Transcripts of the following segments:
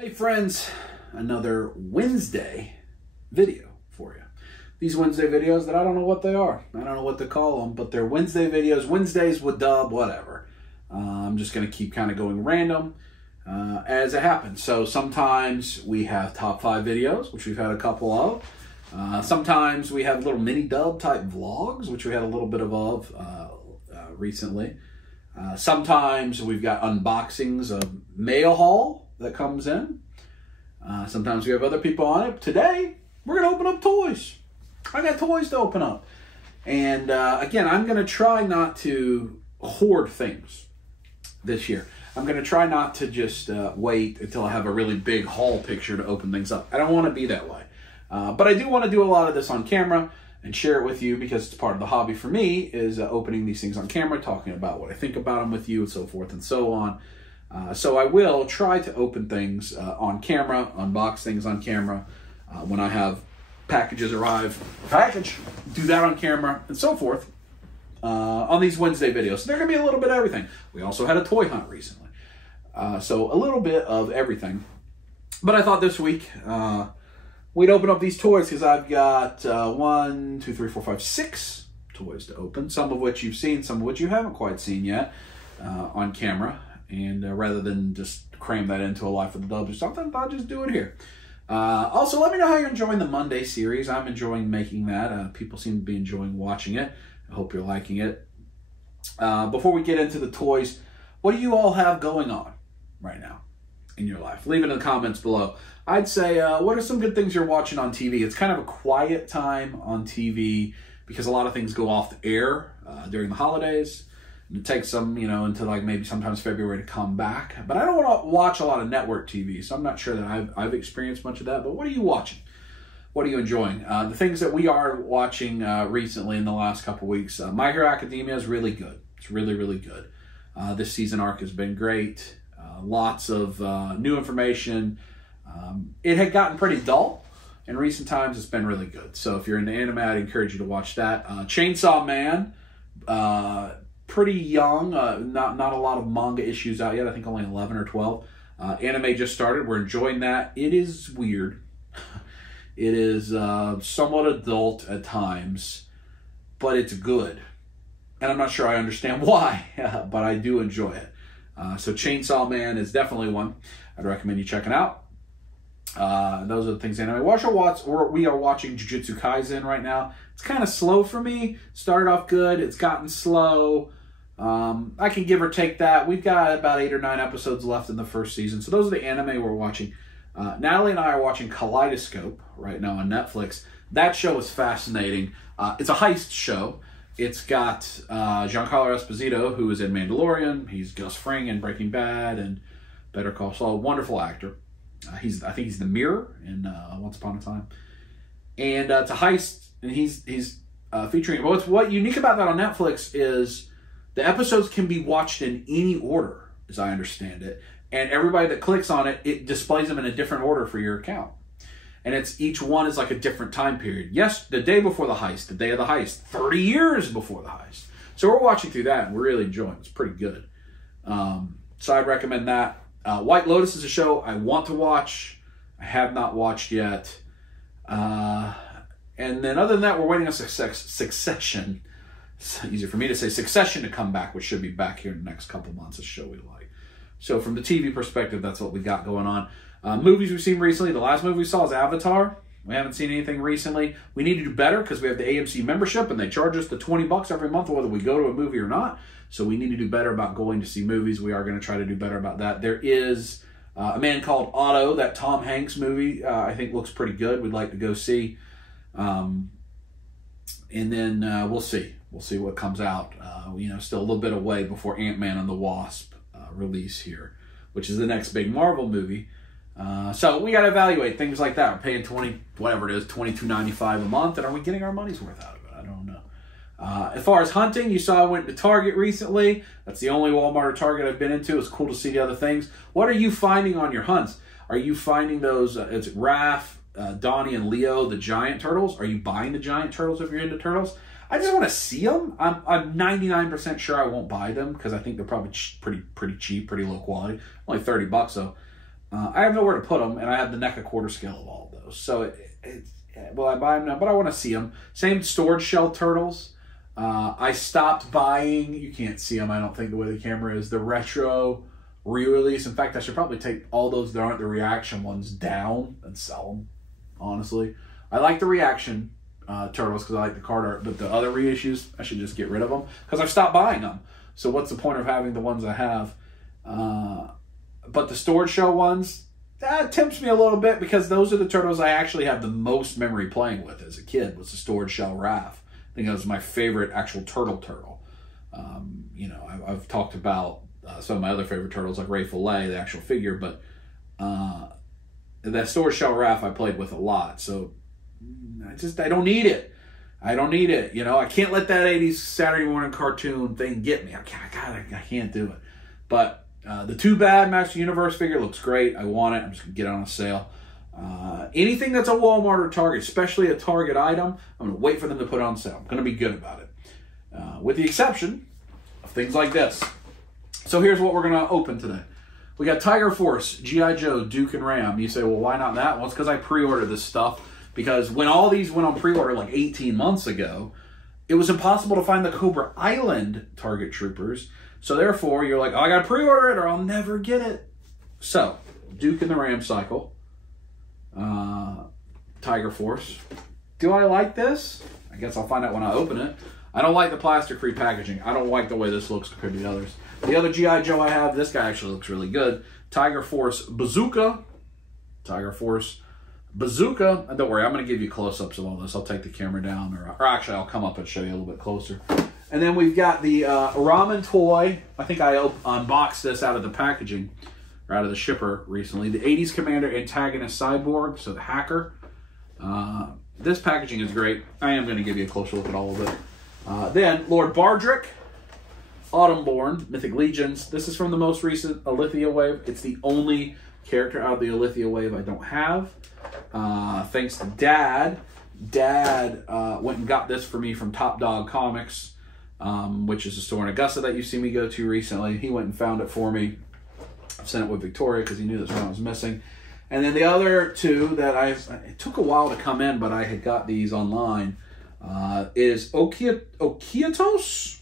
Hey friends, another Wednesday video for you. These Wednesday videos that I don't know what they are. I don't know what to call them, but they're Wednesday videos. Wednesdays with dub, whatever. I'm just going to keep kind of going random as it happens. So sometimes we have top 5 videos, which we've had a couple of. Sometimes we have little mini dub type vlogs, which we had a little bit of recently. Sometimes we've got unboxings of mail haul that comes in. Sometimes we have other people on it. Today, we're going to open up toys. I got toys to open up. And again, I'm going to try not to hoard things this year. I'm going to try not to just wait until I have a really big haul picture to open things up. I don't want to be that way. But I do want to do a lot of this on camera and share it with you because it's part of the hobby for me is opening these things on camera, talking about what I think about them with you and so forth and so on. So I will try to open things on camera, unbox things on camera when I have packages arrive. Do that on camera and so forth on these Wednesday videos. So they're going to be a little bit of everything. We also had a toy hunt recently. So a little bit of everything. But I thought this week we'd open up these toys because I've got 1, 2, 3, 4, 5, 6 toys to open. Some of which you've seen, some of which you haven't quite seen yet on camera. And rather than just cram that into a Life of the Dubs or something, I'll just do it here. Also, let me know how you're enjoying the Monday series. I'm enjoying making that. People seem to be enjoying watching it. I hope you're liking it. Before we get into the toys, what do you all have going on right now in your life? Leave it in the comments below. I'd say, what are some good things you're watching on TV? It's kind of a quiet time on TV because a lot of things go off the air during the holidays. It takes them, until like maybe sometimes February to come back. But I don't want to watch a lot of network TV, so I'm not sure that I've experienced much of that. But what are you watching? What are you enjoying? The things that we are watching recently in the last couple weeks, My Hero Academia is really good. It's really, really good. This season arc has been great. Lots of new information. It had gotten pretty dull. In recent times, it's been really good. So if you're into anime, I'd encourage you to watch that. Chainsaw Man. Pretty young, not a lot of manga issues out yet. I think only 11 or 12. Anime just started. We're enjoying that. It is weird. It is somewhat adult at times, but it's good. And I'm not sure I understand why, but I do enjoy it. So Chainsaw Man is definitely one I'd recommend you checking out. Those are the things anime. We are watching Jujutsu Kaisen right now. It's kind of slow for me. Started off good. It's gotten slow. I can give or take that. We've got about 8 or 9 episodes left in the first season. So those are the anime we're watching. Natalie and I are watching Kaleidoscope right now on Netflix. That show is fascinating. It's a heist show. It's got Giancarlo Esposito, who is in Mandalorian. He's Gus Fring in Breaking Bad and Better Call Saul. Wonderful actor. I think he's the Mirror in Once Upon a Time. And it's a heist, and he's featuring. What's unique about that on Netflix is the episodes can be watched in any order, as I understand it. And everybody that clicks on it, it displays them in a different order for your account. And each one is like a different time period. Yes, the day before the heist, the day of the heist, 30 years before the heist. So we're watching through that, and we're really enjoying it. It's pretty good. So I'd recommend that. White Lotus is a show I want to watch. I have not watched yet. And then other than that, we're waiting on Succession. It's easier for me to say Succession to come back, which should be back here in the next couple months, a show we like. So from the TV perspective, that's what we got going on. Movies we've seen recently. The last movie we saw is Avatar. We haven't seen anything recently. We need to do better because we have the AMC membership and they charge us the $20 every month whether we go to a movie or not. So we need to do better about going to see movies. We are going to try to do better about that. There is A Man Called Otto, that Tom Hanks movie, I think looks pretty good. We'd like to go see. And then we'll see. We'll see what comes out. Still a little bit away before Ant-Man and the Wasp release here, which is the next big Marvel movie. So we got to evaluate things like that. We're paying $22.95 a month, and are we getting our money's worth out of it? I don't know. As far as hunting, you saw I went to Target recently. That's the only Walmart or Target I've been into. It's cool to see the other things. What are you finding on your hunts? Are you finding those, it's Raph, Donnie, and Leo, the giant turtles? Are you buying the giant turtles if you're into turtles? I just want to see them. I'm 99% sure I won't buy them because I think they're probably pretty cheap, pretty low quality. Only $30 though. I have nowhere to put them, and I have the NECA quarter scale of all of those. So, will I buy them now? But I want to see them. Same storage shell turtles. I stopped buying, you can't see them, I don't think, the way the camera is, the retro re-release. In fact, I should probably take all those that aren't the reaction ones down and sell them, honestly. I like the reaction turtles because I like the card art, but the other reissues, I should just get rid of them because I've stopped buying them. So what's the point of having the ones I have? But the storage shell ones, that tempts me a little bit because those are the turtles I actually have the most memory playing with as a kid, was the storage shell Raph. I think that was my favorite actual turtle. You know, I've talked about some of my other favorite turtles, like Ray Fillet, the actual figure, but that storage shell Raph I played with a lot. So I don't need it. I don't need it. You know, I can't let that 80s Saturday morning cartoon thing get me. I can't do it. But the Too Bad Master Universe figure looks great. I want it. I'm just going to get it on a sale. Anything that's a Walmart or Target, especially a Target item, I'm going to wait for them to put it on sale. I'm going to be good about it. With the exception of things like this. So here's what we're going to open today. We got Tiger Force, G.I. Joe, Duke, and Ram. You say, well, why not that? Well, it's because I pre-ordered this stuff. Because when all these went on pre-order like 18 months ago, it was impossible to find the Cobra Island Target Troopers. So therefore, you're like, oh, I got to pre-order it or I'll never get it. So, Duke and the Ram Cycle. Tiger Force. Do I like this? I guess I'll find out when I open it. I don't like the plastic-free packaging. I don't like the way this looks compared to the others. The other G.I. Joe I have, this guy actually looks really good. Tiger Force Bazooka. Tiger Force Bazooka. And don't worry, I'm going to give you close-ups of all this. I'll take the camera down, or actually I'll come up and show you a little bit closer. And then we've got the ramen toy. I think I unboxed this out of the packaging, or out of the shipper recently. The 80s Commander Antagonist Cyborg, so the hacker. This packaging is great. I am going to give you a closer look at all of it. Then Lord Bardrick, Autumnborn, Mythic Legions. This is from the most recent Alithia wave. It's the only character out of the Alithia wave I don't have. Thanks to Dad. Dad went and got this for me from Top Dog Comics, which is a store in Augusta that you've seen me go to recently. He went and found it for me. Sent it with Victoria because he knew this one was missing. And then the other two that it took a while to come in, but I had got these online, is Okiatos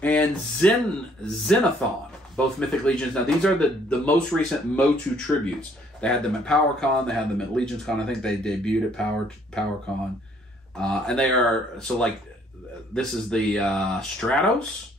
and Xenothon, both Mythic Legions. Now, these are the most recent Motu tributes. They had them at PowerCon. They had them at Legions Con. I think they debuted at PowerCon. And they are, so like, this is the Stratos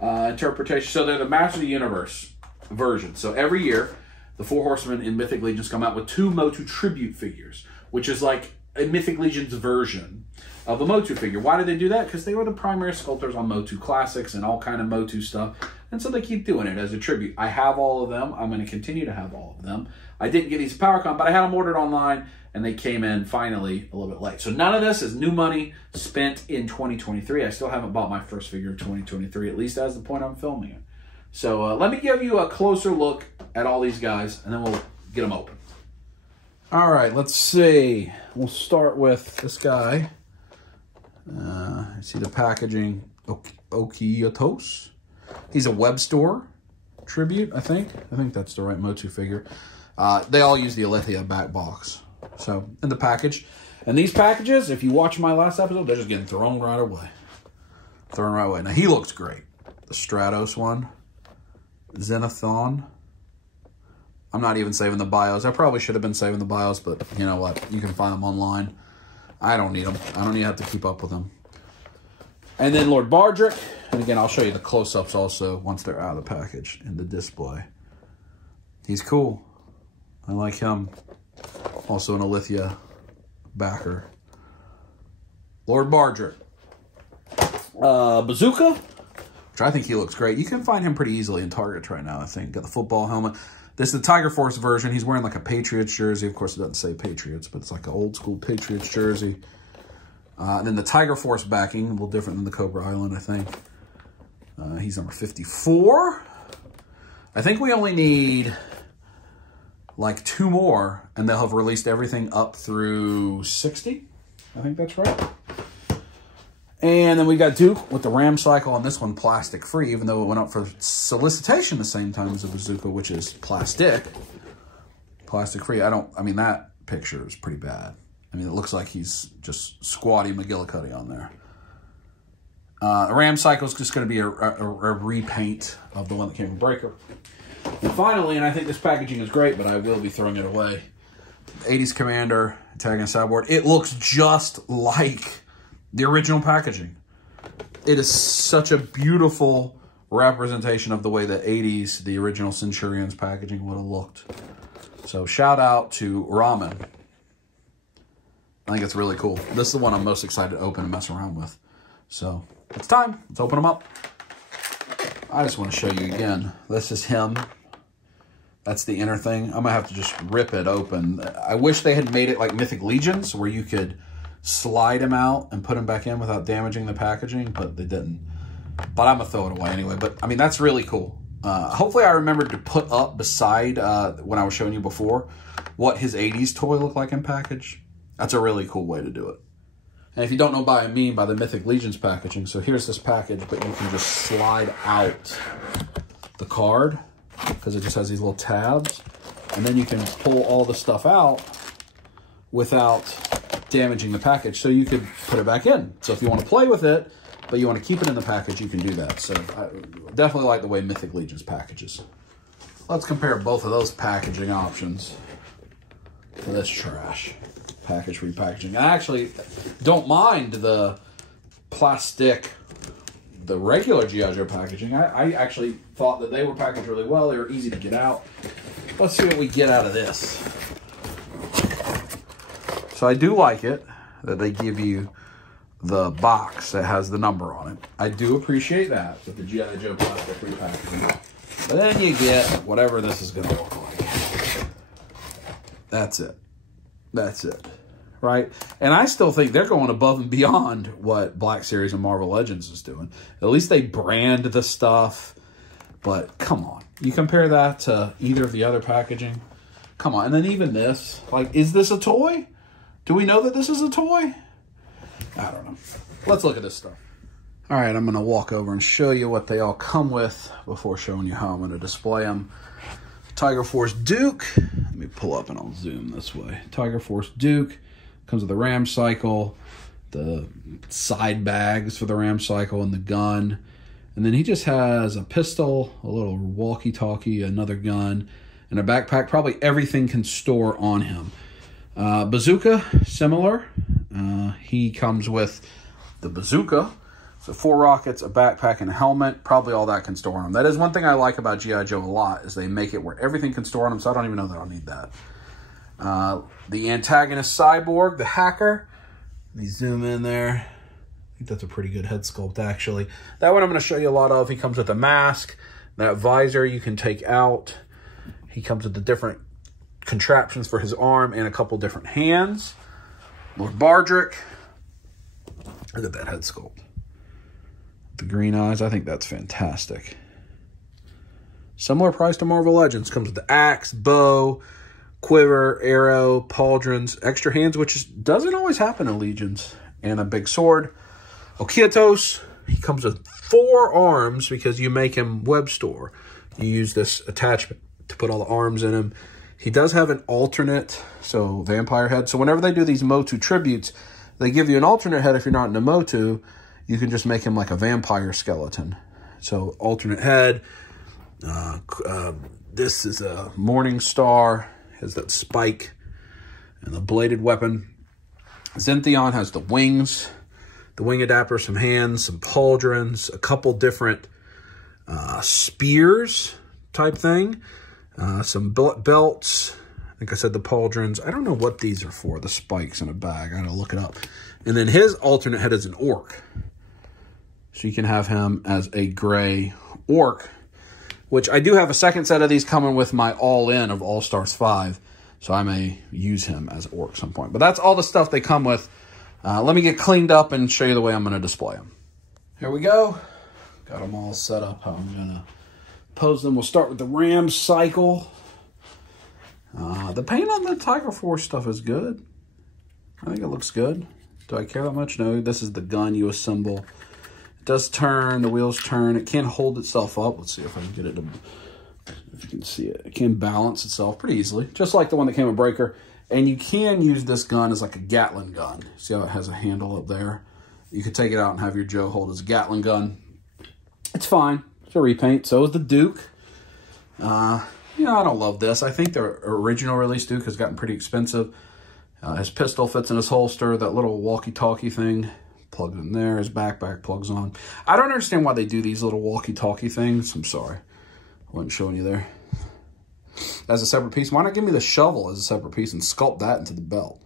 interpretation. So they're the Master of the Universe version. So every year, the Four Horsemen in Mythic Legions come out with 2 Motu tribute figures, which is like a Mythic Legions version of a Motu figure. Why did they do that? Because they were the primary sculptors on Motu Classics and all kind of Motu stuff. And so they keep doing it as a tribute. I have all of them. I'm going to continue to have all of them. I didn't get these at PowerCon, but I had them ordered online, and they came in finally a little bit late. So none of this is new money spent in 2023. I still haven't bought my first figure of 2023, at least as the point I'm filming it. So let me give you a closer look at all these guys, and then we'll get them open. All right, let's see. We'll start with this guy. See the packaging, Okiatos. He's a web store tribute, I think. I think that's the right Motu figure. They all use the Alithia back box. So, in the package. And these packages, if you watch my last episode, they're just getting thrown right away. Thrown right away. Now, he looks great. The Stratos one. Xenothon. I'm not even saving the bios. I probably should have been saving the bios, but you know what? You can find them online. I don't need them. I don't even have to keep up with them. And then Lord Bardrick. And again, I'll show you the close-ups also once they're out of the package in the display. He's cool. I like him. Also an Alithia backer. Lord Bardrick. Bazooka, which I think he looks great. You can find him pretty easily in Target right now, I think. Got the football helmet. This is the Tiger Force version. He's wearing like a Patriots jersey. Of course, it doesn't say Patriots, but it's like an old school Patriots jersey. And then the Tiger Force backing, a little different than the Cobra Island, I think. He's number 54. I think we only need like 2 more, and they'll have released everything up through 60. I think that's right. And then we got Duke with the Ram Cycle, on this one plastic free, even though it went up for solicitation the same time as the Bazooka, which is plastic free. I mean, that picture is pretty bad. I mean, it looks like he's just squatty McGillicuddy on there. The Ram Cycle is just going to be a repaint of the one that came from Breaker. And finally, and I think this packaging is great, but I will be throwing it away, 80s Commander antagonist sideboard. It looks just like the original packaging. It is such a beautiful representation of the way the 80s, the original Centurions packaging would have looked. So shout out to Ramen. I think it's really cool. This is the one I'm most excited to open and mess around with. So it's time. Let's open them up. I just want to show you again. This is him. That's the inner thing. I'm going to have to just rip it open. I wish they had made it like Mythic Legions, where you could slide him out and put him back in without damaging the packaging, but they didn't. But I'm going to throw it away anyway. But, I mean, that's really cool. Hopefully I remembered to put up beside, when I was showing you before, what his 80s toy looked like in package. That's a really cool way to do it. And if you don't know what I mean by the Mythic Legions packaging, so here's this package, but you can just slide out the card, because it just has these little tabs. And then you can pull all the stuff out without damaging the package. So you could put it back in. So if you want to play with it, but you want to keep it in the package, you can do that. So I definitely like the way Mythic Legions packages. Let's compare both of those packaging options to this trash. Package repackaging. I actually don't mind the plastic, the regular G.I. Joe packaging. I actually thought that they were packaged really well. They were easy to get out. Let's see what we get out of this. So I do like it that they give you the box that has the number on it. I do appreciate that with the G.I. Joe plastic repackaging. But then you get whatever this is going to look like. That's it. That's it. Right? And I still think they're going above and beyond what Black Series and Marvel Legends is doing. At least they brand the stuff. But come on. You compare that to either of the other packaging. Come on. And then even this. Like, is this a toy? Do we know that this is a toy? I don't know. Let's look at this stuff. All right, I'm going to walk over and show you what they all come with before showing you how I'm going to display them. Tiger Force Duke. Let me pull up and I'll zoom this way. Tiger Force Duke comes with the Ram Cycle, the side bags for the Ram Cycle, and the gun. And then he just has a pistol, a little walkie-talkie, another gun, and a backpack. Probably everything can store on him. Bazooka, similar. He comes with the Bazooka. So 4 rockets, a backpack, and a helmet. Probably all that can store on him. That is one thing I like about G.I. Joe a lot, is they make it where everything can store on him, so I don't even know that I'll need that. The antagonist cyborg, the hacker. Let me zoom in there. I think that's a pretty good head sculpt, actually. That one I'm going to show you a lot of. He comes with a mask. That visor you can take out. He comes with the different contraptions for his arm and a couple different hands. Lord Bardrick. Look at that head sculpt. The green eyes, I think that's fantastic. Similar price to Marvel Legends. Comes with the axe, bow, quiver, arrow, pauldrons, extra hands, which doesn't always happen in Legions, and a big sword. Okietos, he comes with 4 arms because you make him web store. You use this attachment to put all the arms in him. He does have an alternate, so vampire head. So whenever they do these Motu tributes, they give you an alternate head if you're not into Motu. You can just make him like a vampire skeleton. So alternate head. This is a Morning Star. Has that spike and the bladed weapon. Zentheon has the wings, the wing adapter, some hands, some pauldrons, a couple different spears type thing. Some belts. I think I said the pauldrons. I don't know what these are for, the spikes in a bag. I gotta look it up. And then his alternate head is an orc. So you can have him as a gray orc, which I do have a second set of these coming with my all-in of All-Stars 5. So I may use him as an orc at some point. But that's all the stuff they come with. Let me get cleaned up and show you the way I'm going to display them. Here we go. Got them all set up how I'm going to pose them. We'll start with the Ram Cycle. The paint on the Tiger Force stuff is good. I think it looks good. Do I care that much? No, this is the gun you assemble. It does turn, the wheels turn. It can hold itself up. Let's see if I can get it to, if you can see it. It can balance itself pretty easily, just like the one that came with Breaker. And you can use this gun as like a Gatling gun. See how it has a handle up there? You could take it out and have your Joe hold as a Gatling gun. It's fine. It's a repaint. So is the Duke. You know, I don't love this. I think the original release Duke has gotten pretty expensive. His pistol fits in his holster. That little walkie-talkie thing plugs in there. His backpack plugs on. I don't understand why they do these little walkie-talkie things. I'm sorry. I wasn't showing you there. As a separate piece. Why not give me the shovel as a separate piece and sculpt that into the belt?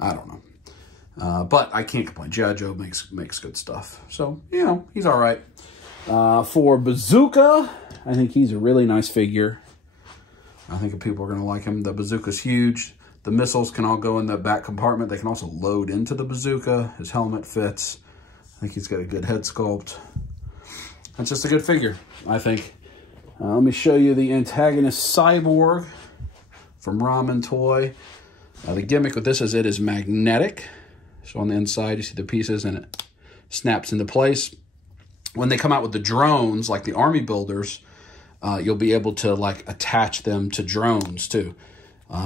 I don't know. But I can't complain. G.I. Joe makes good stuff. So, you know, he's all right. For Bazooka, I think he's a really nice figure. I think people are going to like him. The bazooka's huge. The missiles can all go in the back compartment. They can also load into the bazooka. His helmet fits. I think he's got a good head sculpt. That's just a good figure, I think. Let me show you the antagonist Cyborg from Ramen Toy. The gimmick with this is it is magnetic. So on the inside, you see the pieces and it snaps into place. When they come out with the drones, like the army builders, you'll be able to like attach them to drones too.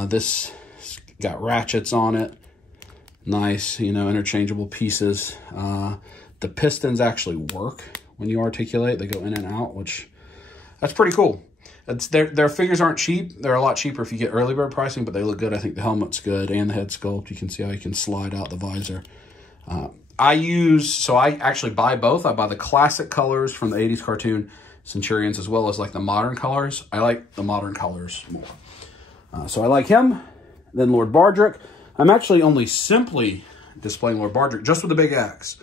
This got ratchets on it. Nice, you know, interchangeable pieces. The pistons actually work when you articulate. They go in and out, which that's pretty cool. Their figures aren't cheap. They're a lot cheaper if you get early bird pricing, but they look good. I think the helmet's good and the head sculpt. You can see how you can slide out the visor. I actually buy both. I buy the classic colors from the 80s cartoon Centurions as well as like the modern colors. I like the modern colors more. So I like him. Then Lord Bardrick. I'm actually only simply displaying Lord Bardrick just with the big axe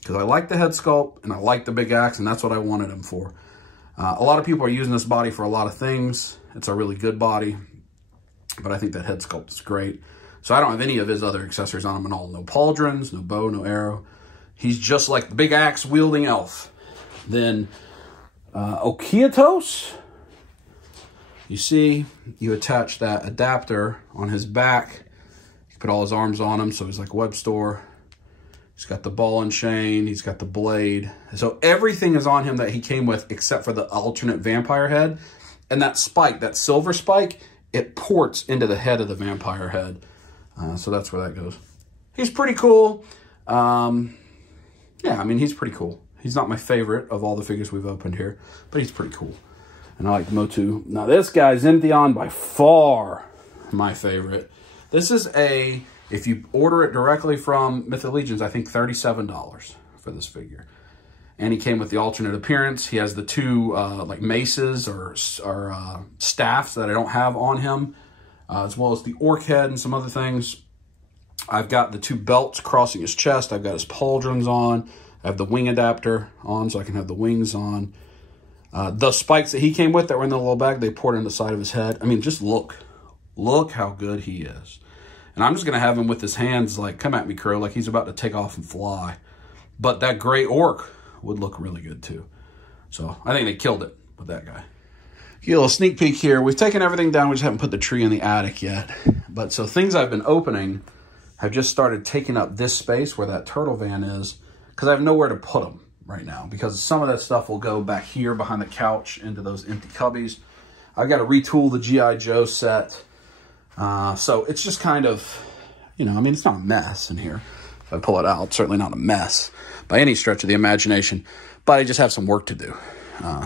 because I like the head sculpt and I like the big axe and that's what I wanted him for. A lot of people are using this body for a lot of things. It's a really good body, but I think that head sculpt is great. So I don't have any of his other accessories on him at all. No pauldrons, no bow, no arrow. He's just like the big axe wielding elf. Then Okiotos. You see, you attach that adapter on his back. You put all his arms on him, so he's like a web store. He's got the ball and chain. He's got the blade. So everything is on him that he came with except for the alternate vampire head. And that spike, that silver spike, it ports into the head of the vampire head. So that's where that goes. He's pretty cool. Yeah, I mean, he's pretty cool. He's not my favorite of all the figures we've opened here, but he's pretty cool. And I like Motu. Now, this guy's Zentheon by far my favorite. This is if you order it directly from Myth of Legions, I think $37 for this figure. And he came with the alternate appearance. He has the two like maces or staffs that I don't have on him, as well as the orc head and some other things. I've got the two belts crossing his chest. I've got his pauldrons on. I have the wing adapter on so I can have the wings on. The spikes that he came with that were in the little bag, they poured in the side of his head. I mean, just look. Look how good he is. And I'm just going to have him with his hands like, come at me, Crow, like he's about to take off and fly. But that gray orc would look really good too. So I think they killed it with that guy. Get a little sneak peek here. We've taken everything down. We just haven't put the tree in the attic yet. But so things I've been opening have just started taking up this space where that turtle van is because I have nowhere to put them right now because some of that stuff will go back here behind the couch into those empty cubbies. I've got to retool the G.I. Joe set. So it's just kind of, you know, I mean, it's not a mess in here. If I pull it out, it's certainly not a mess by any stretch of the imagination, but I just have some work to do.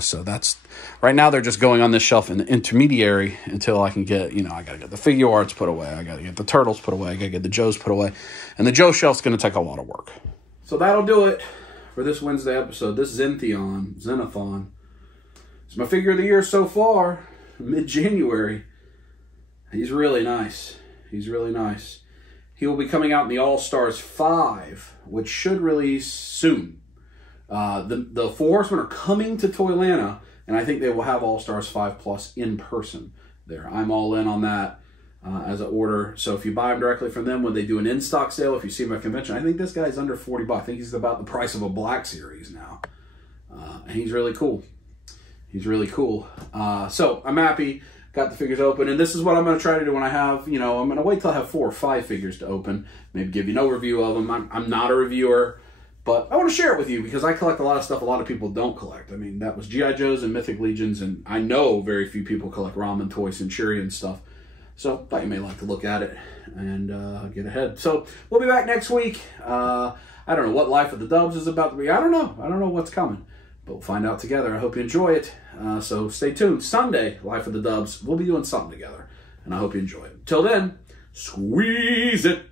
So that's, right now they're just going on this shelf in the intermediary until I can get, you know, I got to get the figure arts put away. I got to get the turtles put away. I got to get the Joes put away. And the Joe shelf's going to take a lot of work. So that'll do it for this Wednesday episode. This Zenithon. It's my figure of the year so far, mid-January. He's really nice. He's really nice. He will be coming out in the All-Stars 5, which should release soon. The Four Horsemen are coming to Toylanta, and I think they will have All-Stars 5 Plus in person there. I'm all in on that as an order. So if you buy them directly from them, when they do an in-stock sale, if you see them at convention, I think this guy's under 40 bucks. I think he's about the price of a Black Series now. And he's really cool. He's really cool. So I'm happy. got the figures open. And this is what I'm going to try to do when I have, you know, I'm going to wait till I have 4 or 5 figures to open. Maybe give you no review of them. I'm not a reviewer, but I want to share it with you because I collect a lot of stuff a lot of people don't collect. I mean, that was G.I. Joes and Mythic Legions, and I know very few people collect Ramen, Toy, Centurion stuff. So I thought you may like to look at it and get ahead. So we'll be back next week. I don't know what Life of the Dubs is about to be. I don't know. I don't know what's coming. But we'll find out together. I hope you enjoy it. So stay tuned. Sunday, Life of the Dubs. We'll be doing something together. And I hope you enjoy it. Till then, squeeze it.